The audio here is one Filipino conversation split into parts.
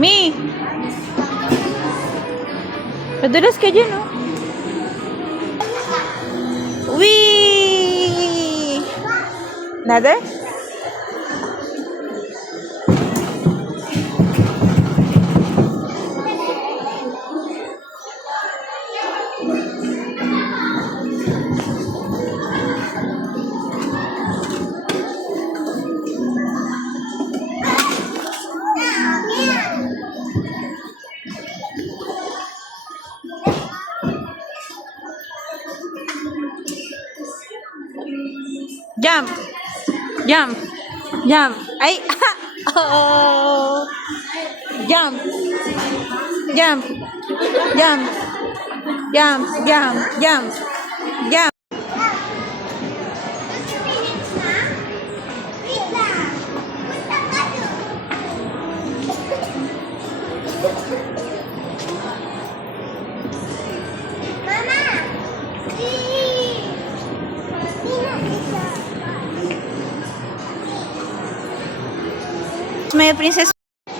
Mi! Padulas ka dyan, oh. Wee! Another? Jump! Jump! Jump! Ay! Oh! Jump! Jump! Jump! Jump! Jump! Jump! Jump! My princess.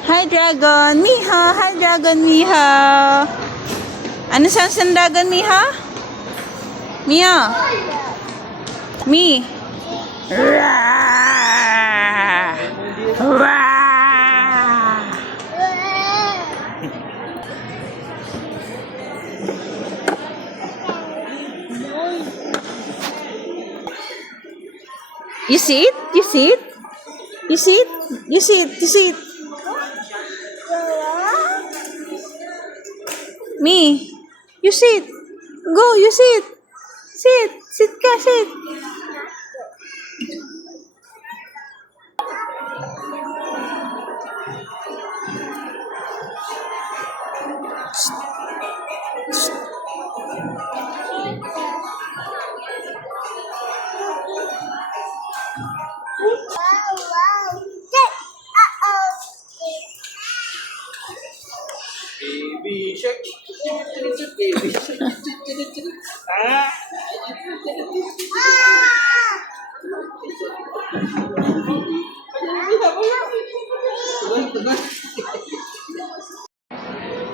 Hi, dragon. Miha. Hi, dragon. Miha. Ano sounds ng dragon, Miha? Mia. Mi. Raa. Raa. You see it? You see it? You see it? You see it? You see it? Me. You sit. Go, you sit. Sit. Sit ka, sit. Baby shark. Baby shark. Ah.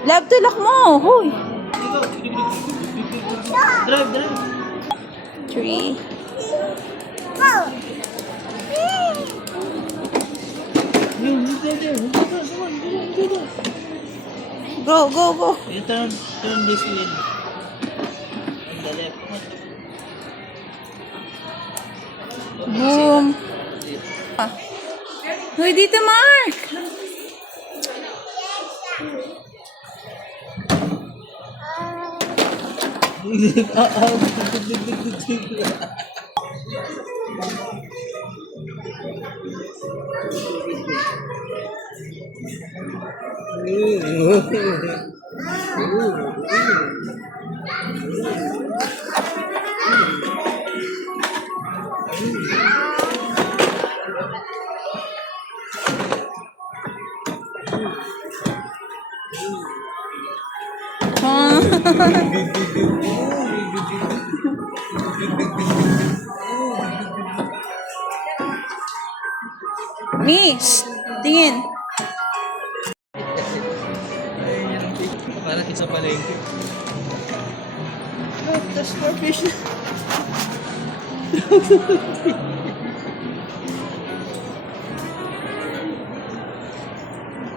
Love, tulak mo. Hoy. Drive, drive. 3. Go, go, go. You turn this way. On the left. Boom. Hoy, dito, Mark. Miss, tingin. Parang isa palengke. Look, the starfish.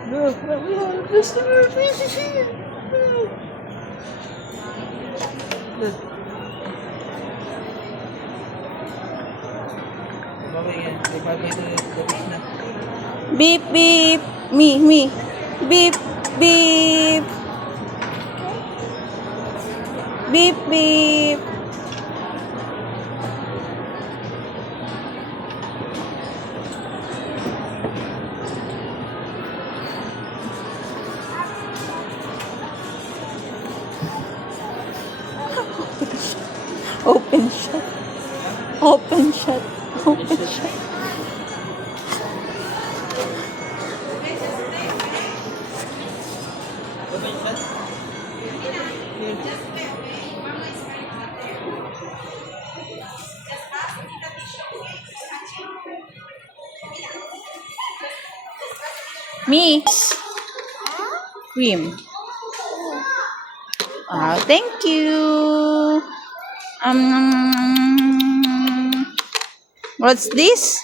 Look, the starfish is here. Look. Bakit yan? Ipapito yung tapos na. Beep, beep. Me. Beep, beep. Beep, beep. Open shut. Open shut. Open shut. Mix. Cream. Thank you. What's this?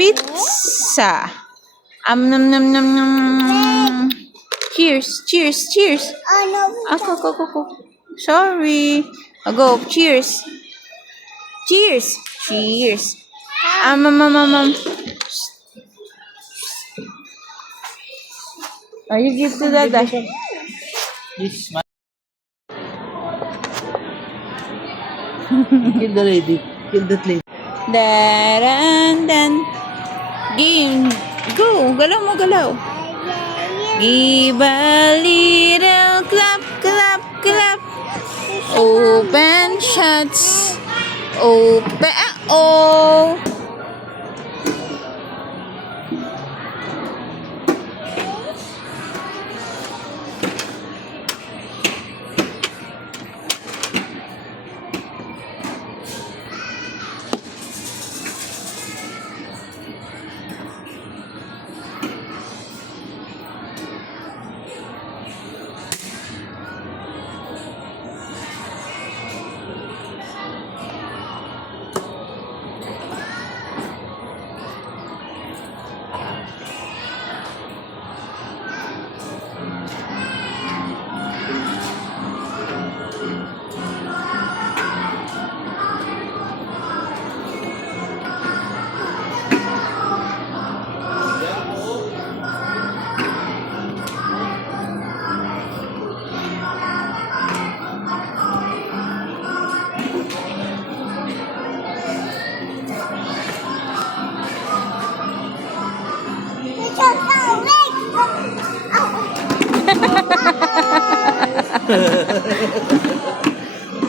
Pizza. Nom nom nom nom. Cheers, cheers, cheers. Go. Sorry. Go. Cheers. Cheers. Cheers. You give to Dada. This man. Kill the lady. Kill that lady. Dan. Game. Go. Galaw mo, galaw. Give a little clap, clap, clap. Open, shuts. Open. Oh.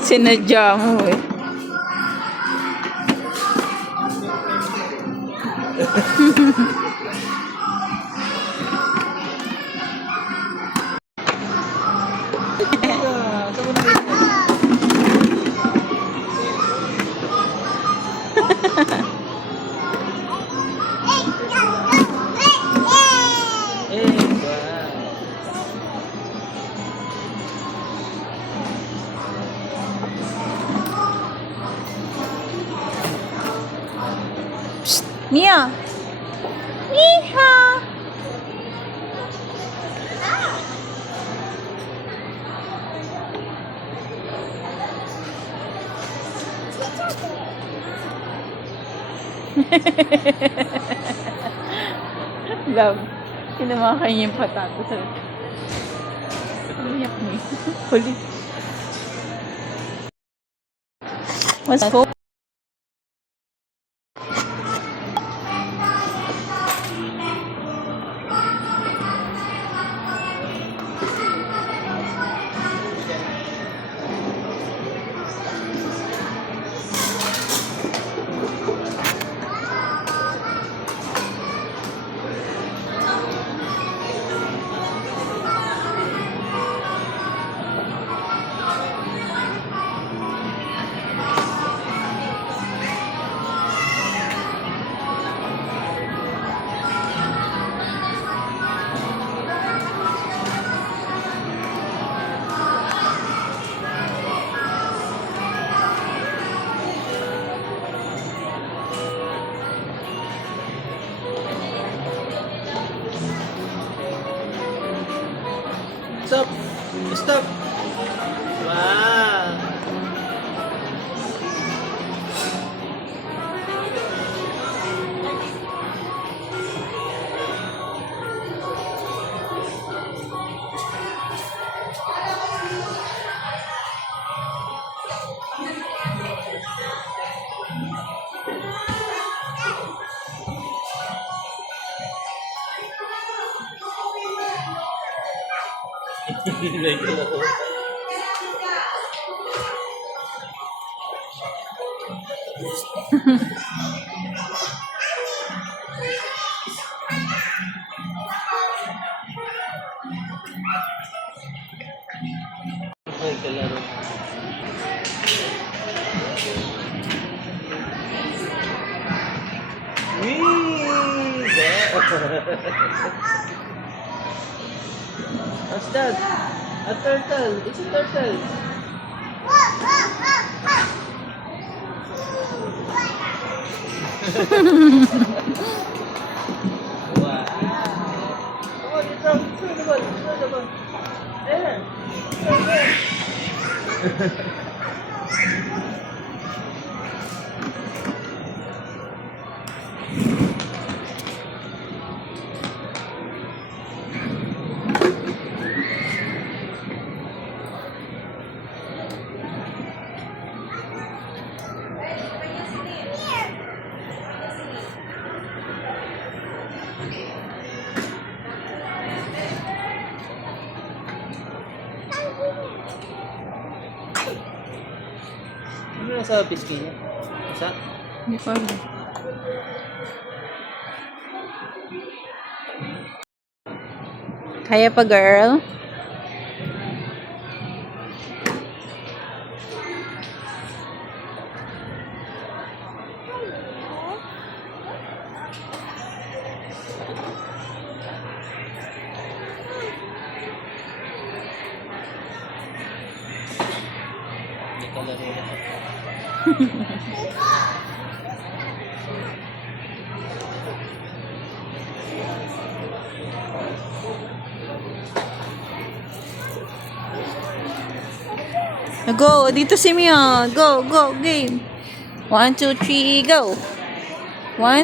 Sinadya mo eh. Psst, Mia. Iha. Love. Kinamakain niya yung patatas. Umiyak mo eh. Huli. What's up? Stop! Stop! Wow! Wee! What's that? A turtle. It's a turtle. Wow. Come on, throw the ball. Throw the ball. There. There. Ano nasa pisky niya? Isa? Hindi ko alam. Kaya pa, girl? Hindi ka laro na. Go, dito si Mia. Go, go, game. 1, 2, 3, go. 1,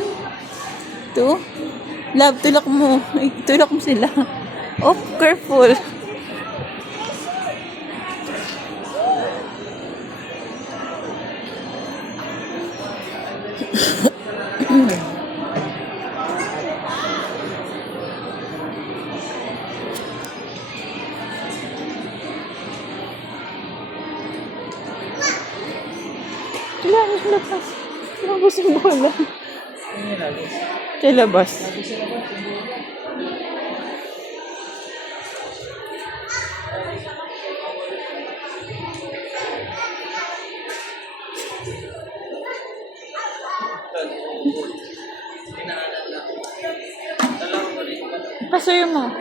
2. Love, tulak mo. Ay, tulak mo sila. Oh, careful. Wala, labas. Labas yung bola. Ano yung lagi? Kaya labas. Lagi sila ba? Pinaanan lang. Dalawa ko rin. Pasuyo mo.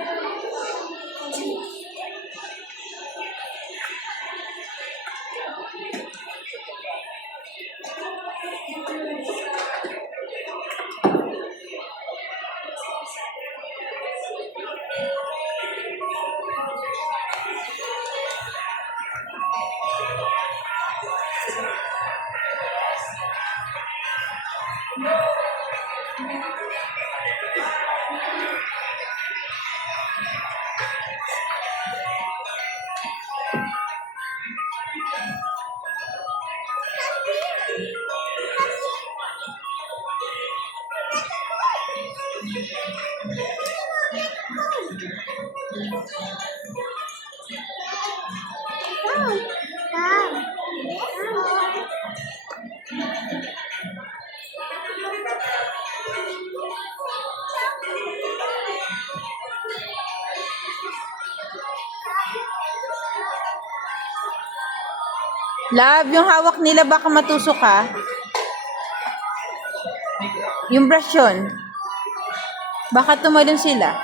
Love, yung hawak nila baka matusok ka. Yung brush yun. Baka tumalon sila.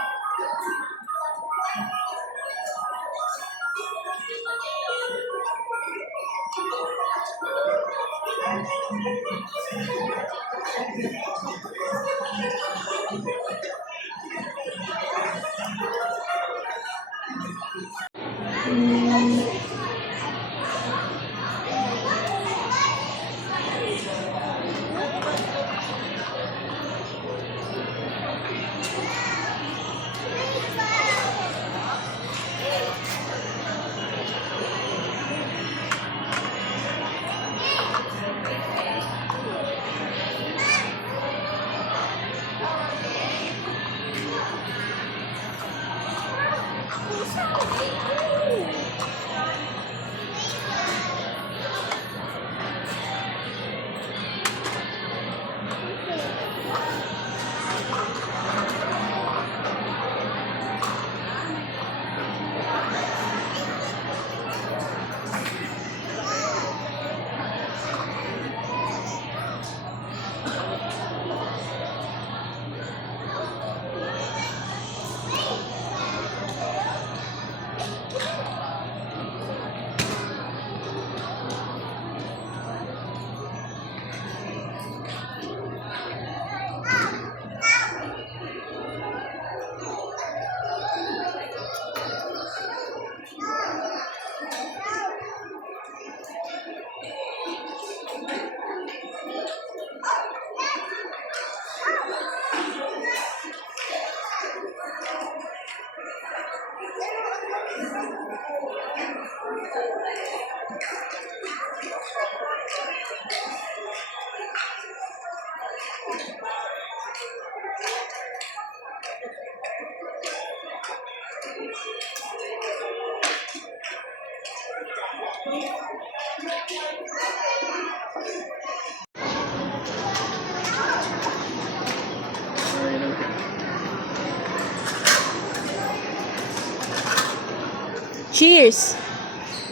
Cheers!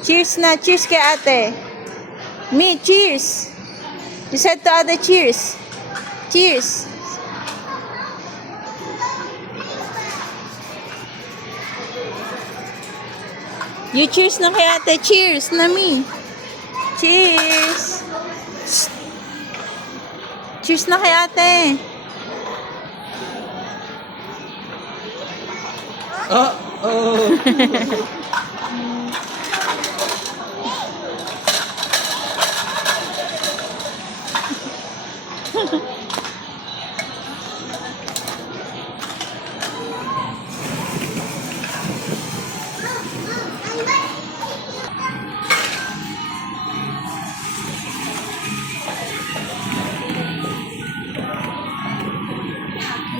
Cheers na! Cheers kay ate! Me, cheers! You said to ate, cheers! Cheers! You cheers na kay ate! Cheers na me! Cheers! Cheers na kay ate! Oh.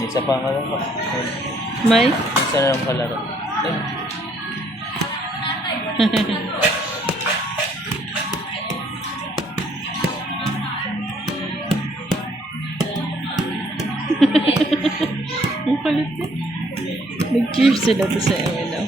Isa pa nga lang. May? Isa na lang kalaro. Ang kulit eh. Nag-cheers sila to sa MLO.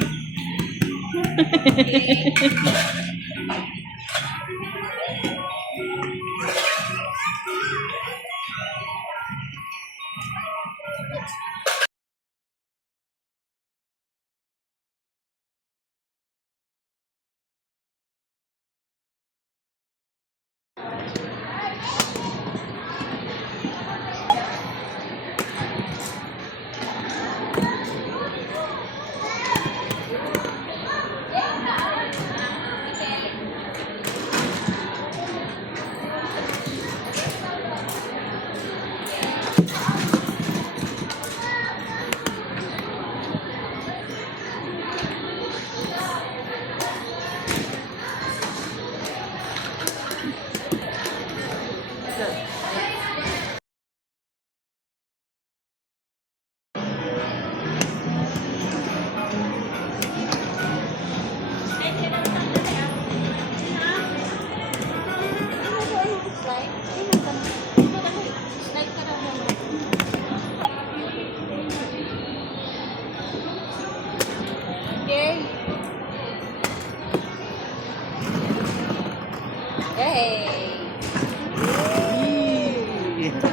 Hey!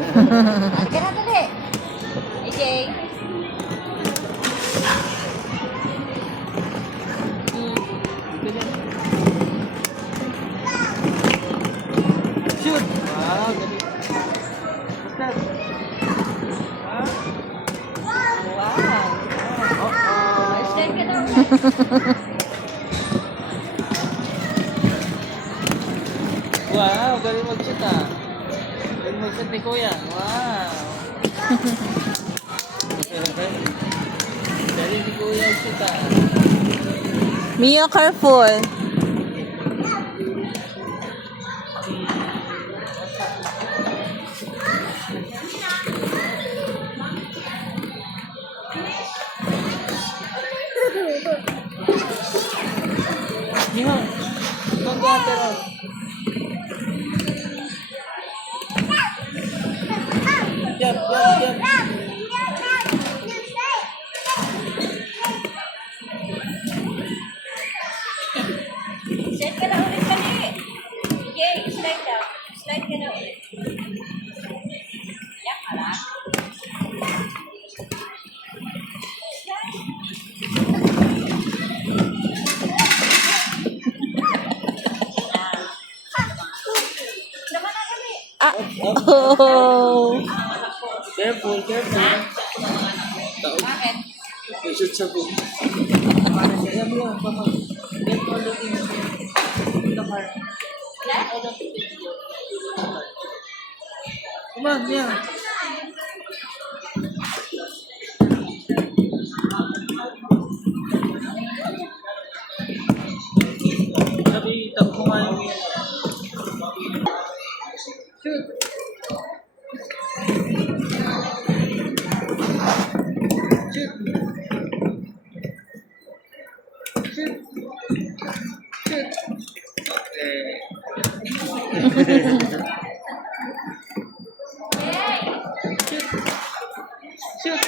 Halika na dali! AJ! Shoot! Wow, galing. Basta. Wow! Stand ka daw! Wow, galing mag-shoot ah. Galing mag-shoot ni Kuya. Wow. Galing ni Kuya mag-shoot ah. Mia, careful! Niho. Tonto ate Ron. Jump, jump, jump. Set ka na ulit mali! Okay, slide daw. Slide ka na ulit. Yan ka lang. Ah! Oh! Careful, careful. Bakit? Shoot sa book. Ayan mo lang, papa. Careful looking. Come on, Mia. Sabi, takbo nga yung Mia. Shoot. Shoot. Shoot. Shoot. Shoot.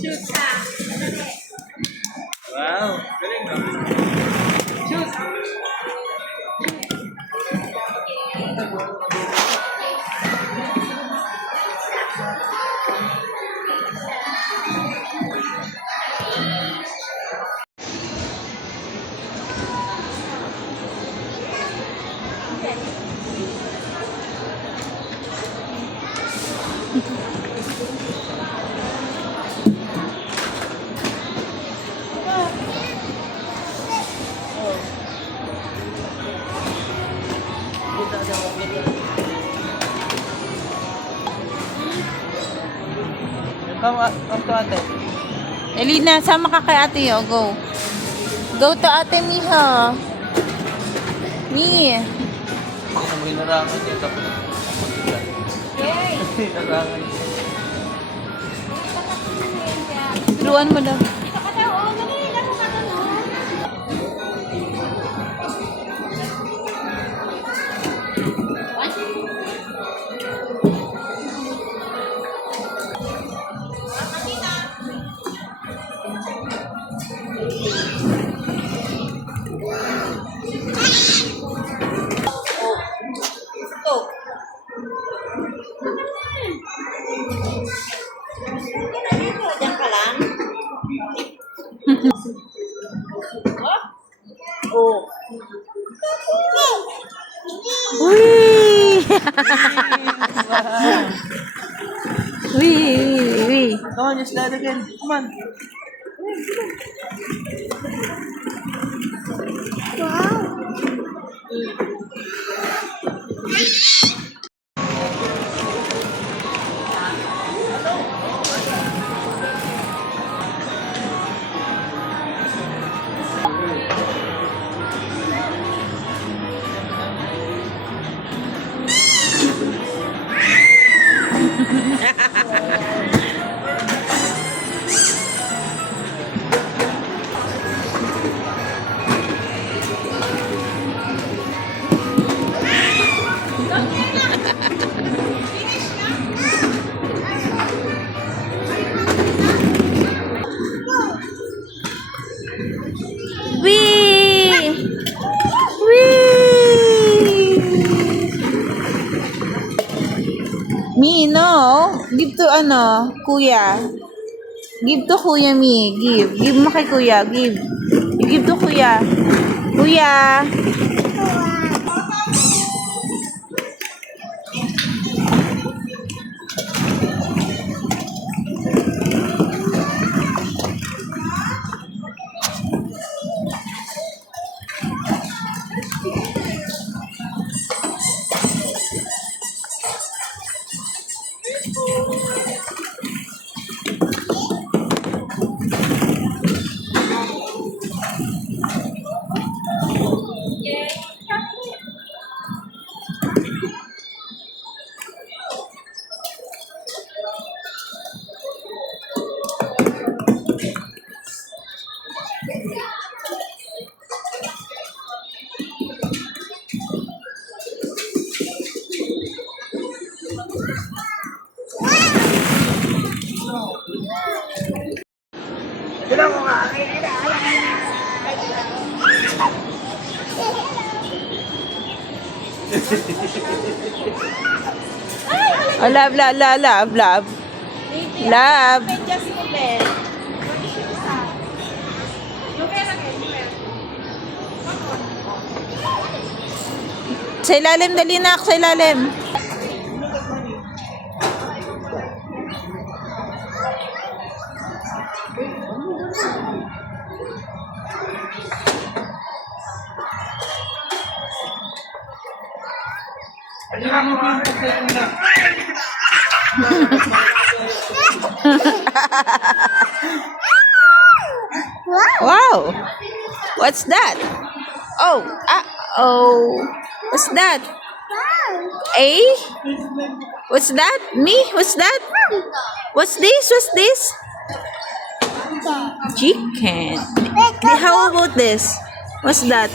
Shoot. Wow. Galing ka. Shoot. Come to ate. Elina, sama ka kay ate, oh. Go. Go to ate, Miha. Mi. Ako mo hinarangan niya tapos. Hinarangan niya. Turuan mo daw. Diyan ka lang? Uy! Uy, uy. Come on, just slide again. Come on. Wee! Wee! Mi, no? Give to ano, kuya. Give to kuya, Mi. Give. Give mo kay kuya. Give. Give to kuya. Kuya. Oh, love, love, love, love, love. Love. Sa ilalim, dali na ako sa ilalim. Wow! What's that? Oh, oh. What's that? A? What's that? Me? What's that? What's this? What's this? Chicken. How about this? What's that?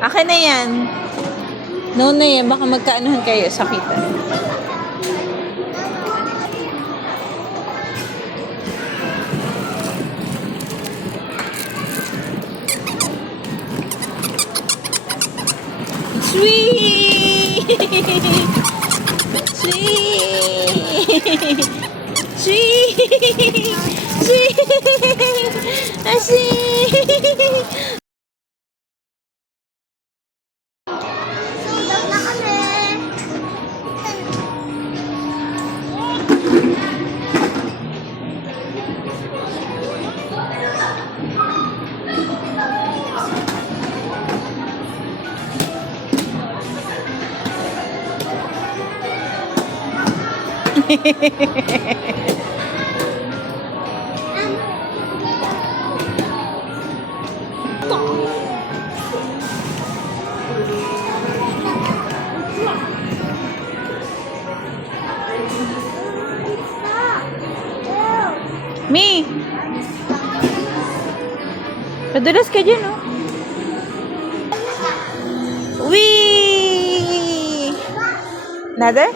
Akin na yan. No na yan. Baka magkaanuhan kayo. Sakitan. Sweet! Sweet! Sweet! Sweet! Sweet! Mi! Padulas ka dyan, oh. Wee! Another?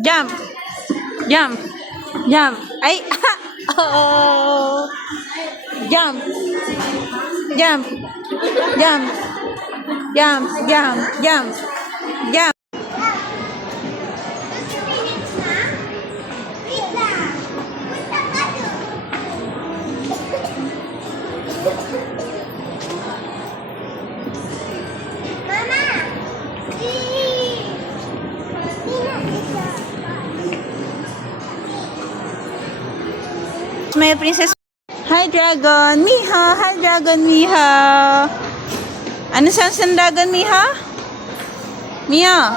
Jump! Jump! Jump! Ay! Oh! Jump! Jump! Jump! Jump! Jump! Jump! Jump! My princess. Hi, Dragon. Miha. Hi, Dragon. Miha. Ano sounds ng Dragon, Miha? Mia.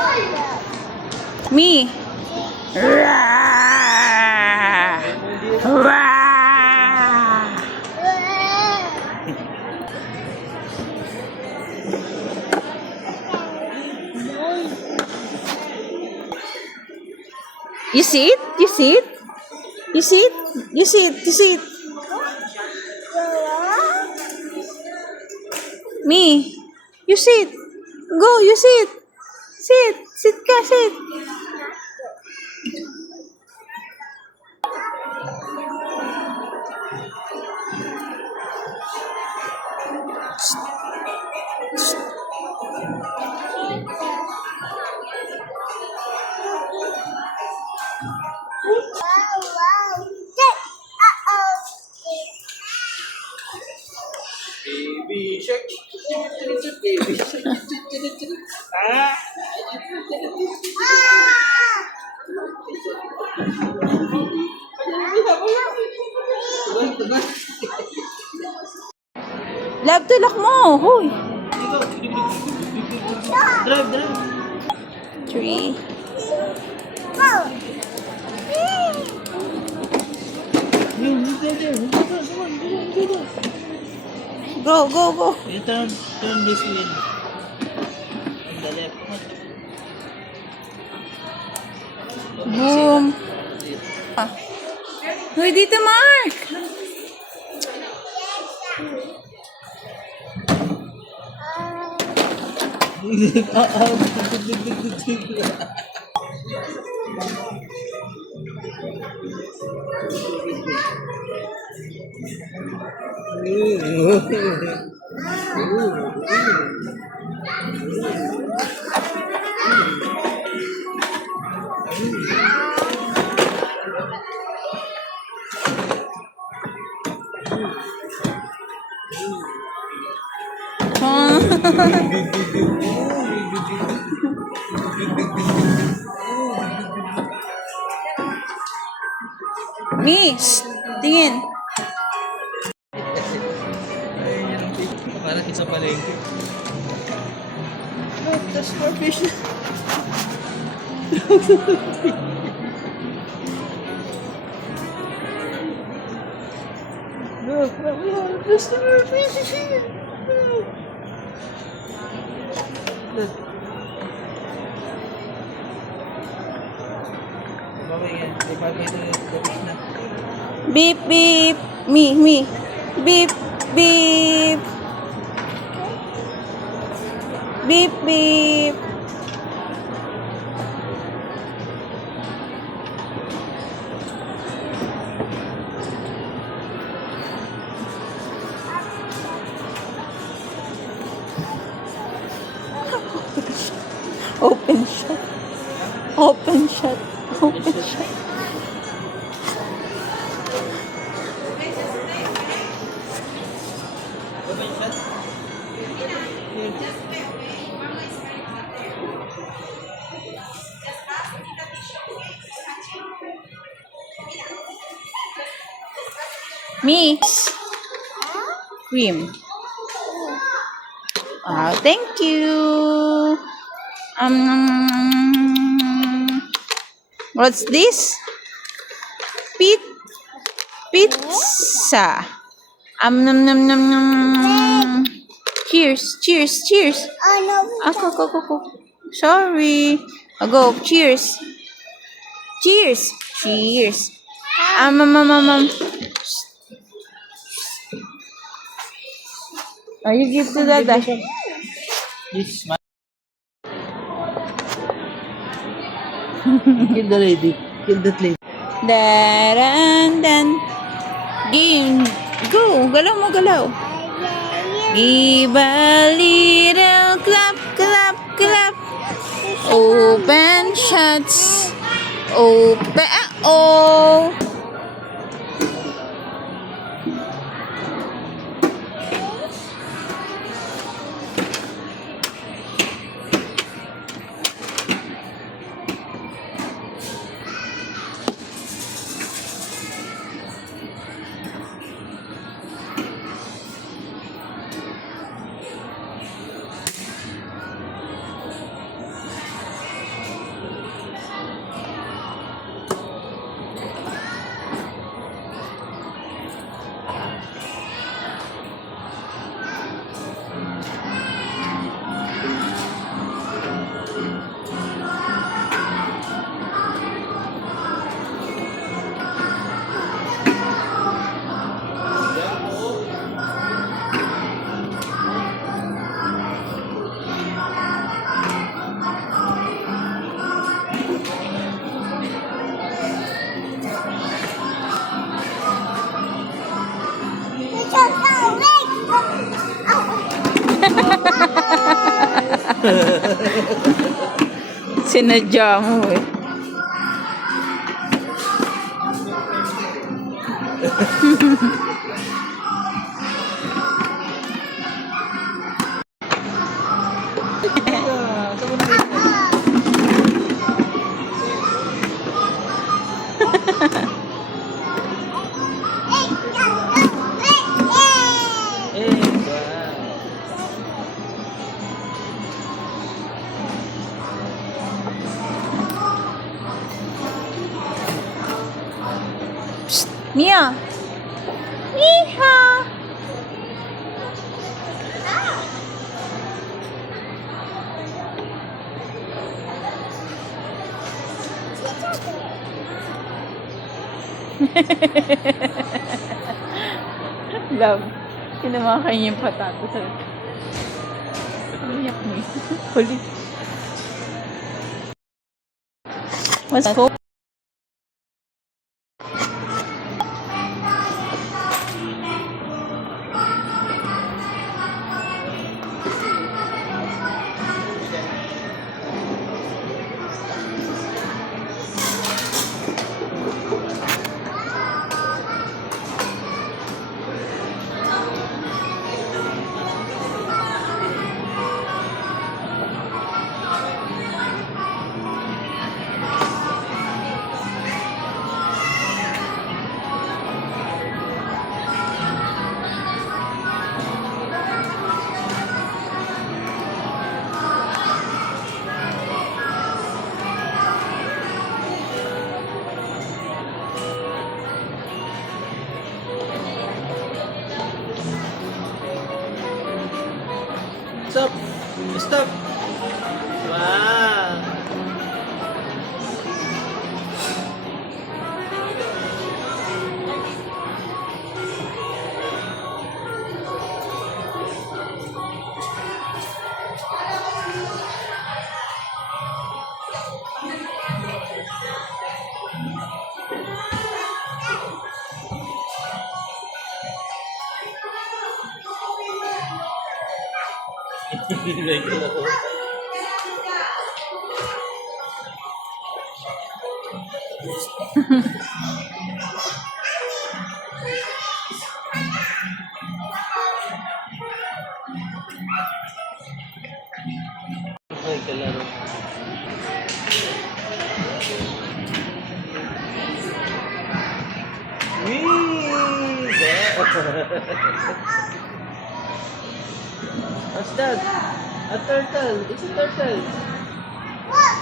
Mi. Raa. Raa. You see it? You see it? You see it? You see it? You see it? Me. You sit. Go, you sit. Sit. Sit ka, sit. Baby shark. Baby shark. Ah. Love, tulak mo. Hoy. Drive, drive. 3. Go, go, go. You turn this way. On the left. Boom. Hoy, dito, Mark. Miss, tingin. Parang isa palengke. Look, there's more fish. Look, there's more fish here. Look. Okay, yan. Ibabay na yung fish na. Beep, beep. Me. Beep, beep. Beep, beep. Open shut. Open shut. Open shut. Open shot. Miss. Cream. Ah, thank you. What's this? Pizza. Nom nom nom nom. Cheers. Ako. Sorry. Go. Cheers. You give to Dada. Yes, kill the lady. Kill that lady. Daran. Game. Go. Galaw. Give a little clap. Open shuts. Open. Oh. Sinadya mo eh. Psst, Mia. Miha. Love. Kinamakan niya yung patato. Umiyak niya. Huli. What's cool? Stop! Stop! Wow! Ay, kalaro. What's that? A turtle. It's a turtle. Wow.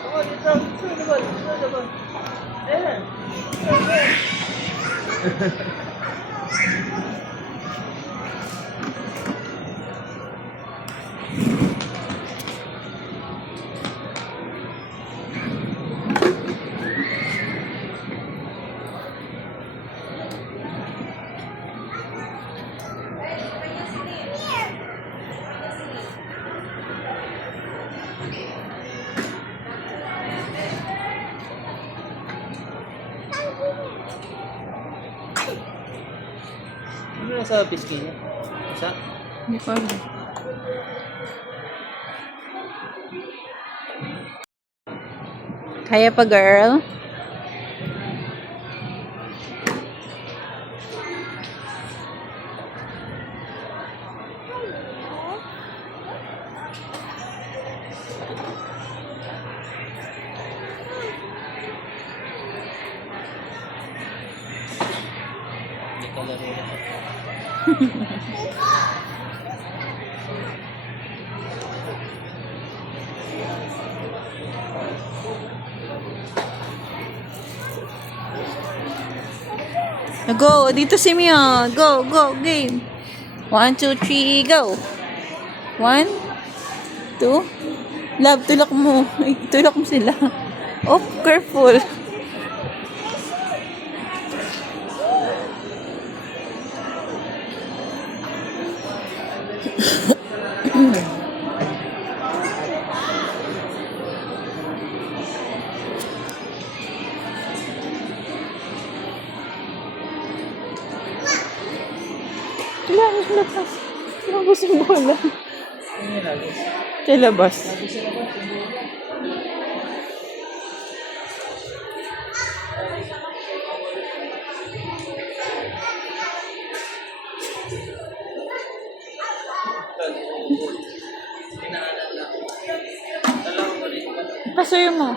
Come on, it's on. Throw the ball. Throw the ball. There. Ano nasa pisngi niya? Isa? Hindi ko alam. Kaya pa, girl? Hindi kalaro na siya. Go! Dito si Mia. Go, go, game. 1, 2, 3, go. 1, 2. Love, tulak mo. Ay, tulak mo sila. Oh, careful. Wala, labas. Labas yung bola. Ano yung lagos? Sa labas. Pasuyo mo.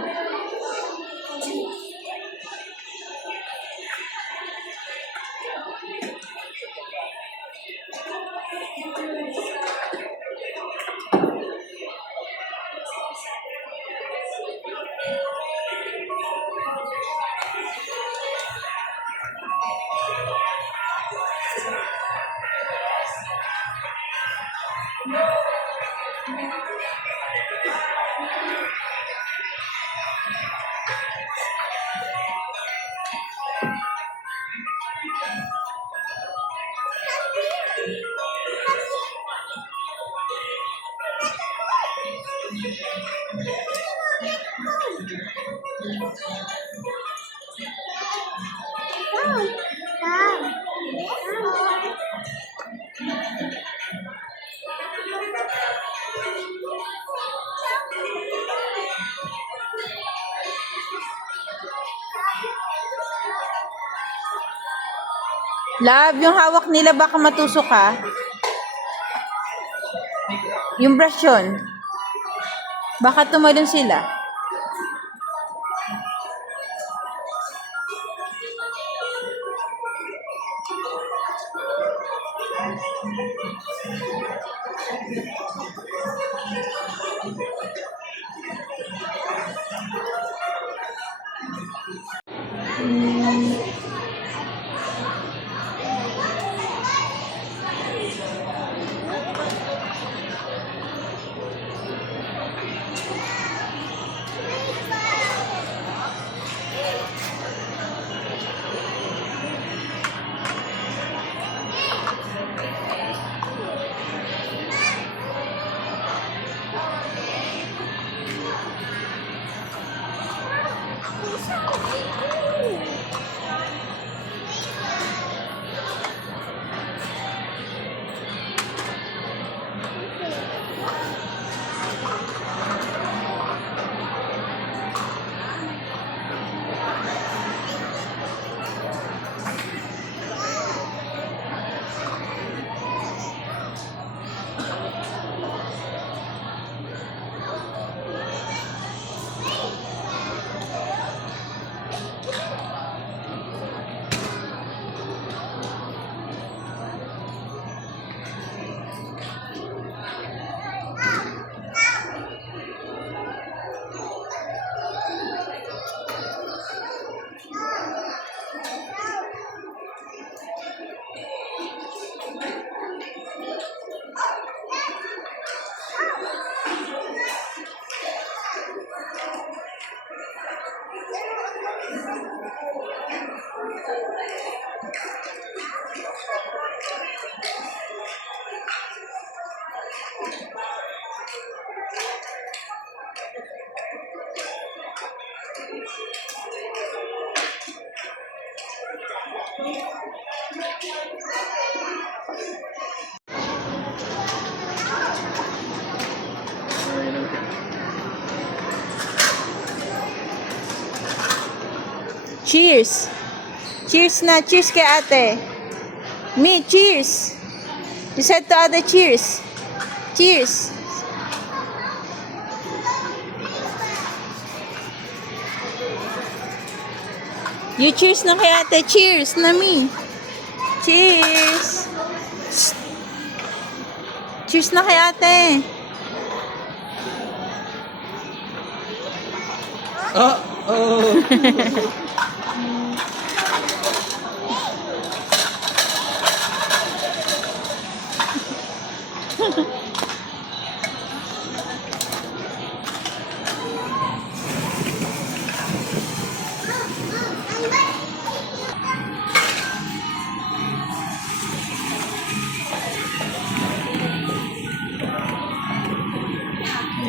Love, yung hawak nila baka matusok ka. Yung brush yun. Baka tumalon sila. Cheers! Cheers na! Cheers kay ate! Me, cheers! You said to ate, cheers! Cheers! You cheers na kay ate! Cheers na me! Cheers! Cheers na kay ate!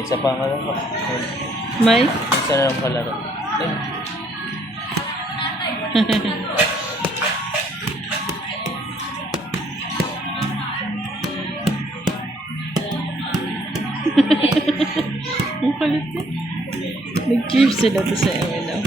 Isa pa nga lang. May? Isa na lang palaro. Ang kulit eh. Nag-cheers sila to sa ano.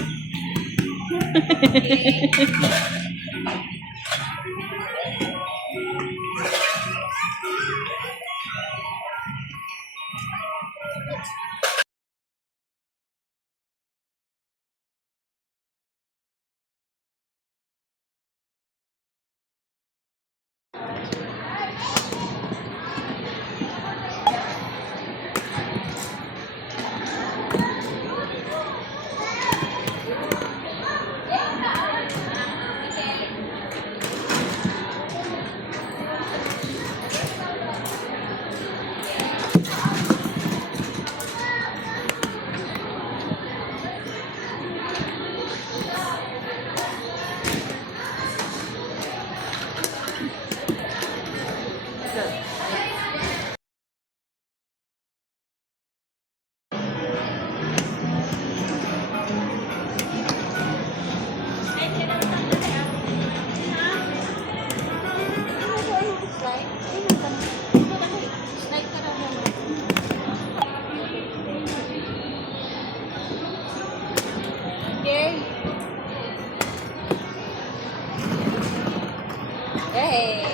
Yay!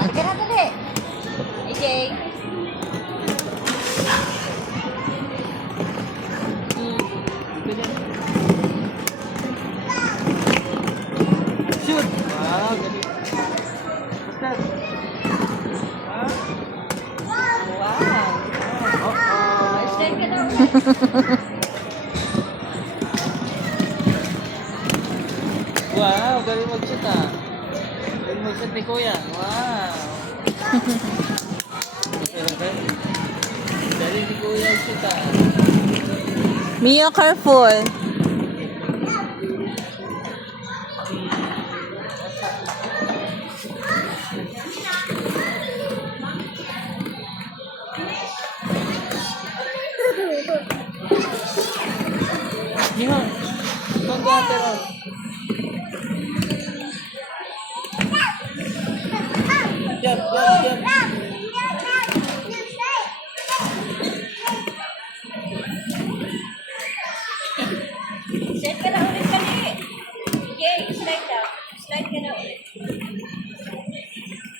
Halika na dali. AJ. Shoot! Wow, galing. Basta. Wow. Oh, Slide ka na ulit. wow, galing mag-shoot ah. Galing mag-shoot ni Kuya. Wow. Galing ni Kuya mag-shoot ah. Mia, careful. Mia, don't go out there. Jump, jump, jump. Slide ka na ulit dali. AJ, slide daw. Slide ka na ulit.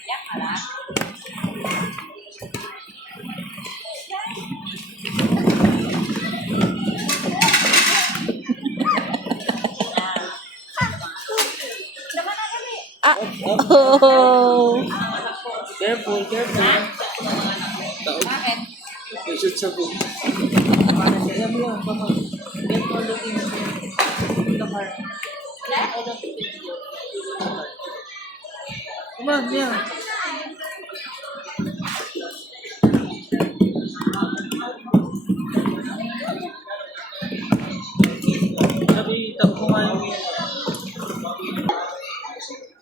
Yan ka lang. Naman na dali. Ah. Oh. Careful, careful. Bakit? May shoot sa book. Alam mo, come on. Careful looking at the car. Come on, yeah. Sabi, takbo nga yung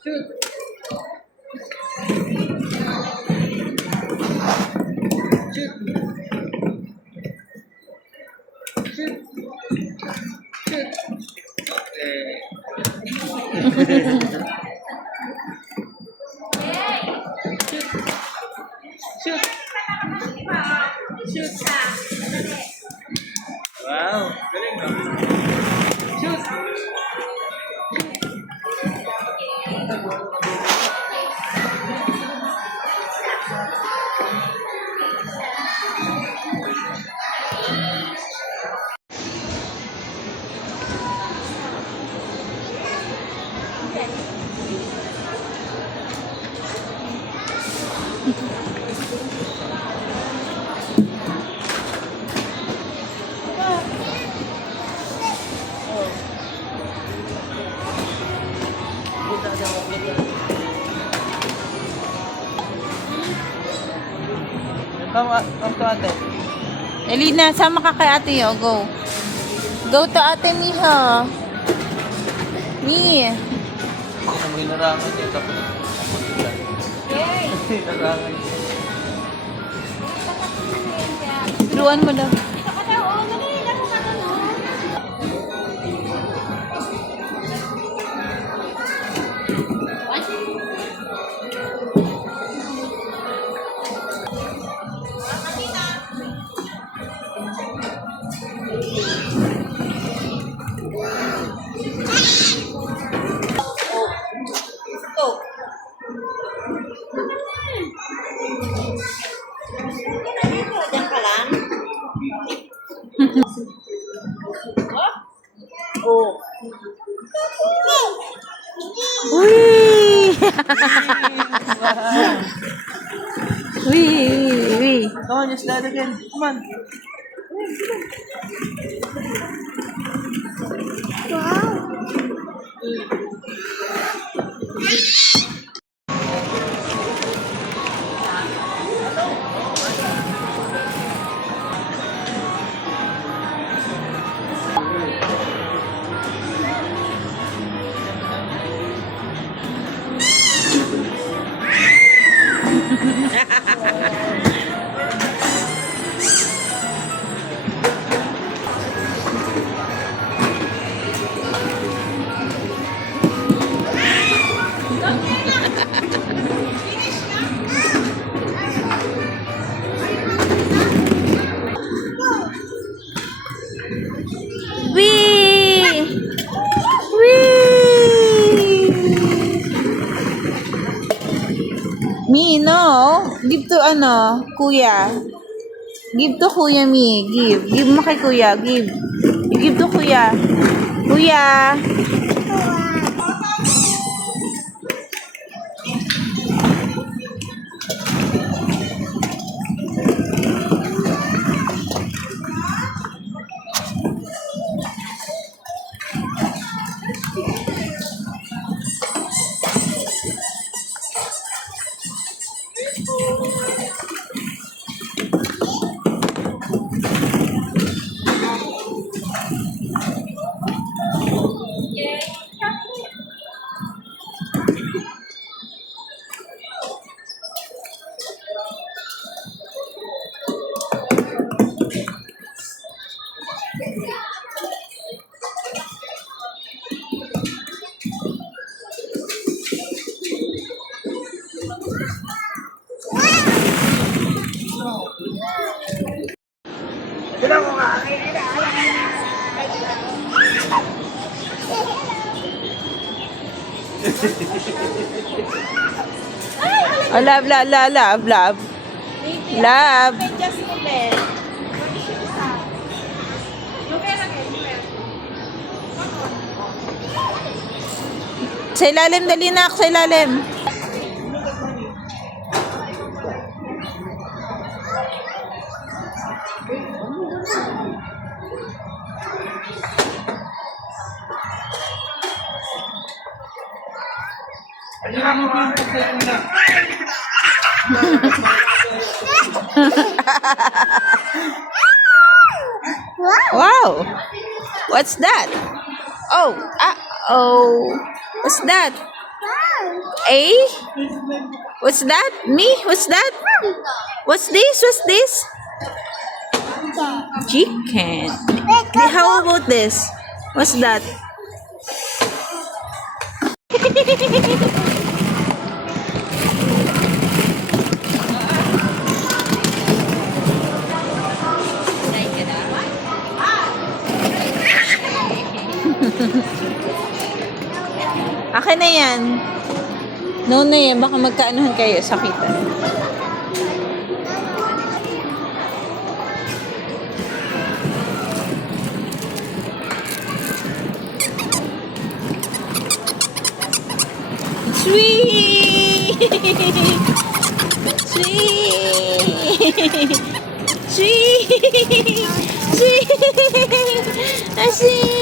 shoot. Shoot. Shoot. Shoot. Okay. Shoot. Shoot. Wow, galing no? Shoot. Come to ate. Elina, sama ka kay ate, oh. Go. Go to ate, Miha. Mi. Ang hinarangan niya tapos Yay! hinarangan niya. Turuan mo daw. Dito ka daw. Oh, dali. Laro ka na, no? Diyan ka lang. Oh. Wee! Wee, wee. Come on, just slide again. Come on. Wee! Wee! Give to kuya. Give to kuya, Mi. Give. Give mo kay kuya. Give. You give to kuya. Kuya. Oh, love. Love. Just open. Sa ilalim, dali nak. Sa ilalim. Wow. What's that? Oh. What's that? A? What's that? Me? What's that? What's this? Chicken. How about this? What's that? Akin na yan. No na yan. Baka magkaanuhan kayo. Sakitan. Sweet! Sweet! Sweet! Sweet! Sweet!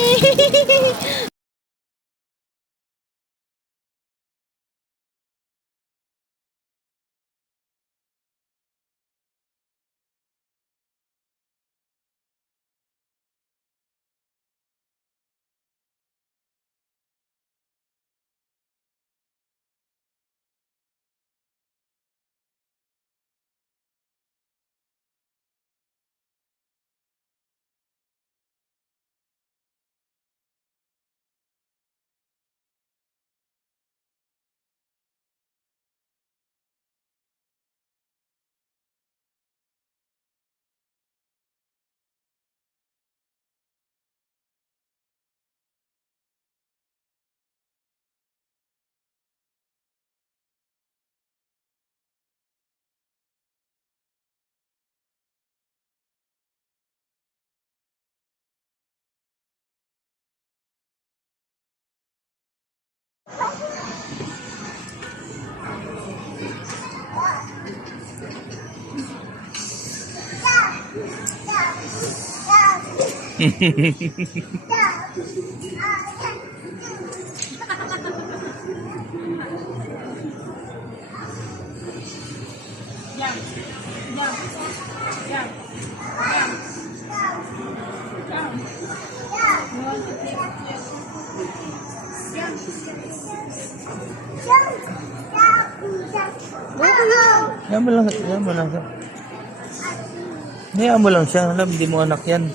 Hayaan mo lang siya. Hayaan mo lang siya. Alam, hindi mo anak yan.